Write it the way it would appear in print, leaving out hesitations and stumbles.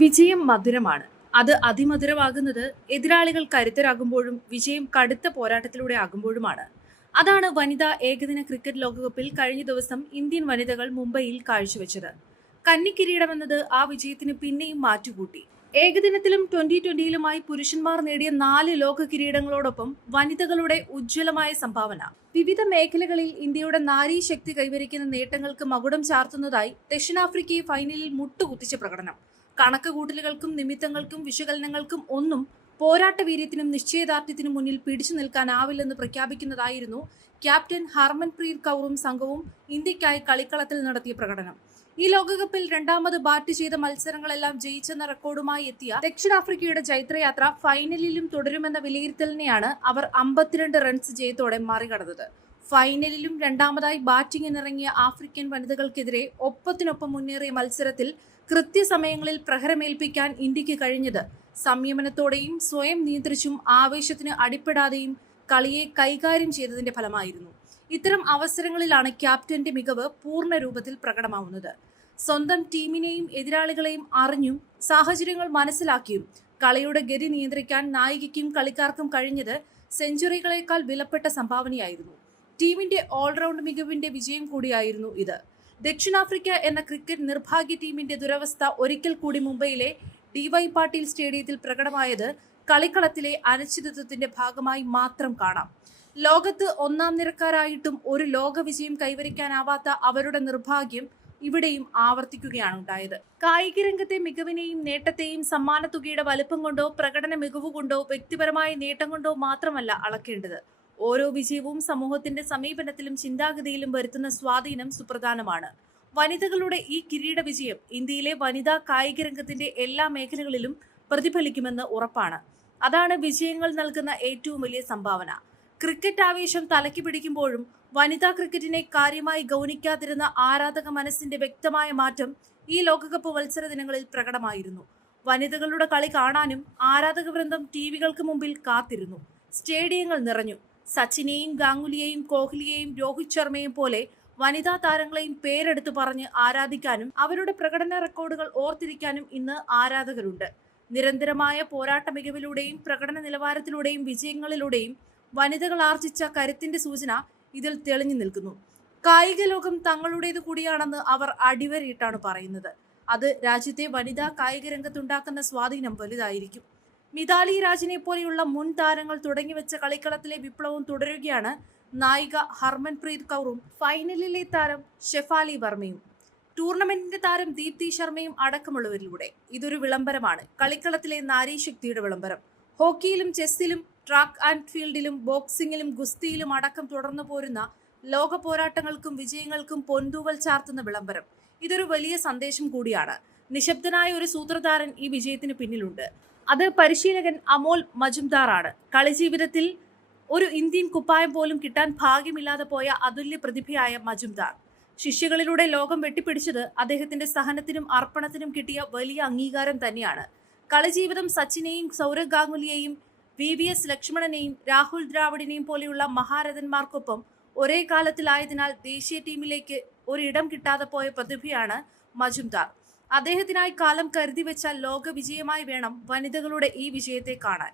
വിജയം മധുരമാണ്. അത് അതിമധുരമാകുന്നത് എതിരാളികൾ കരുത്തരാകുമ്പോഴും വിജയം കടുത്ത പോരാട്ടത്തിലൂടെ ആകുമ്പോഴുമാണ്. അതാണ് വനിതാ ഏകദിന ക്രിക്കറ്റ് ലോകകപ്പിൽ കഴിഞ്ഞ ദിവസം ഇന്ത്യൻ വനിതകൾ മുംബൈയിൽ കാഴ്ചവെച്ചത്. കന്നിക്കിരീടമെന്നത് ആ വിജയത്തിന് പിന്നെയും മാറ്റുകൂട്ടി. ഏകദിനത്തിലും ട്വന്റി-ട്വന്റിയിലുമായി പുരുഷന്മാർ നേടിയ 4 ലോക കിരീടങ്ങളോടൊപ്പം വനിതകളുടെ ഉജ്ജ്വലമായ സംഭാവന വിവിധ മേഖലകളിൽ ഇന്ത്യയുടെ നാരീശക്തി കൈവരിക്കുന്ന നേട്ടങ്ങൾക്ക് മകുടം ചാർത്തുന്നതായി ദക്ഷിണാഫ്രിക്കയെ ഫൈനലിൽ മുട്ടുകുത്തിച്ച പ്രകടനം. കണക്കുകൂട്ടലുകൾക്കും നിമിത്തങ്ങൾക്കും വിശകലനങ്ങൾക്കും ഒന്നും പോരാട്ട വീര്യത്തിനും നിശ്ചയദാർഢ്യത്തിനും മുന്നിൽ പിടിച്ചു നിൽക്കാനാവില്ലെന്ന് പ്രഖ്യാപിക്കുന്നതായിരുന്നു ക്യാപ്റ്റൻ ഹർമൻപ്രീത് കൗറും സംഘവും ഇന്ത്യക്കായി കളിക്കളത്തിൽ നടത്തിയ പ്രകടനം. ഈ ലോകകപ്പിൽ രണ്ടാമത് ബാറ്റ് ചെയ്ത മത്സരങ്ങളെല്ലാം ജയിച്ചെന്ന റെക്കോർഡുമായി എത്തിയ ദക്ഷിണാഫ്രിക്കയുടെ ജൈത്രയാത്ര ഫൈനലിലും തുടരുമെന്ന വിലയിരുത്തലിനെയാണ് അവർ 52 റൺസ് ജയത്തോടെ മറികടന്നത്. ഫൈനലിലും രണ്ടാമതായി ബാറ്റിംഗിനിറങ്ങിയ ആഫ്രിക്കൻ വനിതകൾക്കെതിരെ ഒപ്പത്തിനൊപ്പം മുന്നേറിയ മത്സരത്തിൽ കൃത്യസമയങ്ങളിൽ പ്രഹരമേൽപ്പിക്കാൻ ഇന്ത്യക്ക് കഴിഞ്ഞത് സംയമനത്തോടെയും സ്വയം നിയന്ത്രിച്ചും ആവേശത്തിന് അടിപ്പെടാതെയും കളിയെ കൈകാര്യം ചെയ്തതിന്റെ ഫലമായിരുന്നു. ഇത്തരം അവസരങ്ങളിലാണ് ക്യാപ്റ്റന്റെ മികവ് പൂർണ്ണ രൂപത്തിൽ പ്രകടമാവുന്നത്. സ്വന്തം ടീമിനെയും എതിരാളികളെയും അറിഞ്ഞും സാഹചര്യങ്ങൾ മനസ്സിലാക്കിയും കളിയുടെ ഗതി നിയന്ത്രിക്കാൻ നായികയ്ക്കും കളിക്കാർക്കും കഴിഞ്ഞത് സെഞ്ചുറികളേക്കാൾ വിലപ്പെട്ട സംഭാവനയായിരുന്നു. ടീമിന്റെ ഓൾറൗണ്ട് മികവിന്റെ വിജയം കൂടിയായിരുന്നു ഇത്. ദക്ഷിണാഫ്രിക്ക എന്ന ക്രിക്കറ്റ് നിർഭാഗ്യ ടീമിന്റെ ദുരവസ്ഥ ഒരിക്കൽ കൂടി മുംബൈയിലെ DY പാട്ടീൽ സ്റ്റേഡിയത്തിൽ പ്രകടമായത് കളിക്കളത്തിലെ അനിശ്ചിതത്വത്തിന്റെ ഭാഗമായി മാത്രം കാണാം. ലോകത്ത് ഒന്നാം നിരക്കാരായിട്ടും ഒരു ലോക വിജയം കൈവരിക്കാനാവാത്ത അവരുടെ നിർഭാഗ്യം ഇവിടെയും ആവർത്തിക്കുകയാണ് ഉണ്ടായത്. കായിക രംഗത്തെ മികവിനെയും നേട്ടത്തെയും സമ്മാനത്തുകയുടെ വലുപ്പം കൊണ്ടോ പ്രകടന മികവുകൊണ്ടോ വ്യക്തിപരമായ നേട്ടം കൊണ്ടോ മാത്രമല്ല അളക്കേണ്ടത്. ഓരോ വിജയവും സമൂഹത്തിന്റെ സമീപനത്തിലും ചിന്താഗതിയിലും വരുത്തുന്ന സ്വാധീനം സുപ്രധാനമാണ്. വനിതകളുടെ ഈ കിരീട വിജയം ഇന്ത്യയിലെ വനിതാ കായിക രംഗത്തിന്റെ എല്ലാ മേഖലകളിലും പ്രതിഫലിക്കുമെന്ന് ഉറപ്പാണ്. അതാണ് വിജയങ്ങൾ നൽകുന്ന ഏറ്റവും വലിയ സംഭാവന. ക്രിക്കറ്റ് ആവേശം തലയ്ക്ക് പിടിക്കുമ്പോഴും വനിതാ ക്രിക്കറ്റിനെ കാര്യമായി ഗൗനിക്കാതിരുന്ന ആരാധക മനസ്സിന്റെ വ്യക്തമായ മാറ്റം ഈ ലോകകപ്പ് മത്സര ദിനങ്ങളിൽ പ്രകടമായിരുന്നു. വനിതകളുടെ കളി കാണാനും ആരാധക വൃന്ദം ടിവികൾക്ക് മുമ്പിൽ കാത്തിരുന്നു. സ്റ്റേഡിയങ്ങൾ നിറഞ്ഞു. സച്ചിനെയും ഗാംഗുലിയെയും കോഹ്ലിയെയും രോഹിത് ശർമ്മയെയും പോലെ വനിതാ താരങ്ങളെയും പേരെടുത്തു പറഞ്ഞ് ആരാധിക്കാനും അവരുടെ പ്രകടന റെക്കോർഡുകൾ ഓർത്തിരിക്കാനും ഇന്ന് ആരാധകരുണ്ട്. നിരന്തരമായ പോരാട്ട മികവിലൂടെയും പ്രകടന നിലവാരത്തിലൂടെയും വിജയങ്ങളിലൂടെയും വനിതകൾ ആർജിച്ച കരുത്തിന്റെ സൂചന ഇതിൽ തെളിഞ്ഞു നിൽക്കുന്നു. കായിക ലോകം തങ്ങളുടേത് കൂടിയാണെന്ന് അവർ അടിവരയിട്ടാണ് പറയുന്നത്. അത് രാജ്യത്തെ വനിതാ കായിക രംഗത്തുണ്ടാക്കുന്ന സ്വാധീനം വലുതായിരിക്കും. മിതാലി രാജിനെ പോലെയുള്ള മുൻ താരങ്ങൾ തുടങ്ങിവെച്ച കളിക്കളത്തിലെ വിപ്ലവം തുടരുകയാണ് നായിക ഹർമൻപ്രീത് കൗറും ഫൈനലിലെ താരം ഷെഫാലി വർമ്മയും ടൂർണമെന്റിന്റെ താരം ദീപ്തി ശർമ്മയും അടക്കമുള്ളവരിലൂടെ. ഇതൊരു വിളംബരമാണ്, കളിക്കളത്തിലെ നാരീശക്തിയുടെ വിളംബരം. ഹോക്കിയിലും ചെസ്സിലും ട്രാക്ക് ആൻഡ് ഫീൽഡിലും ബോക്സിംഗിലും ഗുസ്തിയിലും അടക്കം തുടർന്നു പോരുന്ന ലോക പോരാട്ടങ്ങൾക്കും വിജയങ്ങൾക്കും പൊൻതൂവൽ ചാർത്തുന്ന വിളംബരം. ഇതൊരു വലിയ സന്ദേശം കൂടിയാണ്. നിശബ്ദനായ ഒരു സൂത്രധാരൻ ഈ വിജയത്തിന് പിന്നിലുണ്ട്. അത് പരിശീലകൻ അമോൽ മജുംദാർ ആണ്. കളിജീവിതത്തിൽ ഒരു ഇന്ത്യൻ കുപ്പായം പോലും കിട്ടാൻ ഭാഗ്യമില്ലാതെ പോയ അതുല്യ പ്രതിഭയായ മജുംദാർ ശിഷ്യകളിലൂടെ ലോകം വെട്ടിപ്പിടിച്ചത് അദ്ദേഹത്തിന്റെ സഹനത്തിനും അർപ്പണത്തിനും കിട്ടിയ വലിയ അംഗീകാരം തന്നെയാണ്. കളിജീവിതം സച്ചിനെയും സൗരവ് ഗാംഗുലിയെയും VVS ലക്ഷ്മണനെയും രാഹുൽ ദ്രാവിഡിനെയും പോലെയുള്ള മഹാരഥന്മാർക്കൊപ്പം ഒരേ കാലത്തിലായതിനാൽ ദേശീയ ടീമിലേക്ക് ഒരിടം കിട്ടാതെ പോയ പ്രതിഭയാണ് മജുംദാർ. അദ്ദേഹത്തിനായി കാലം കരുതി വെച്ച ലോക വിജയമായി വേണം വനിതകളുടെ ഈ വിജയത്തെ കാണാൻ.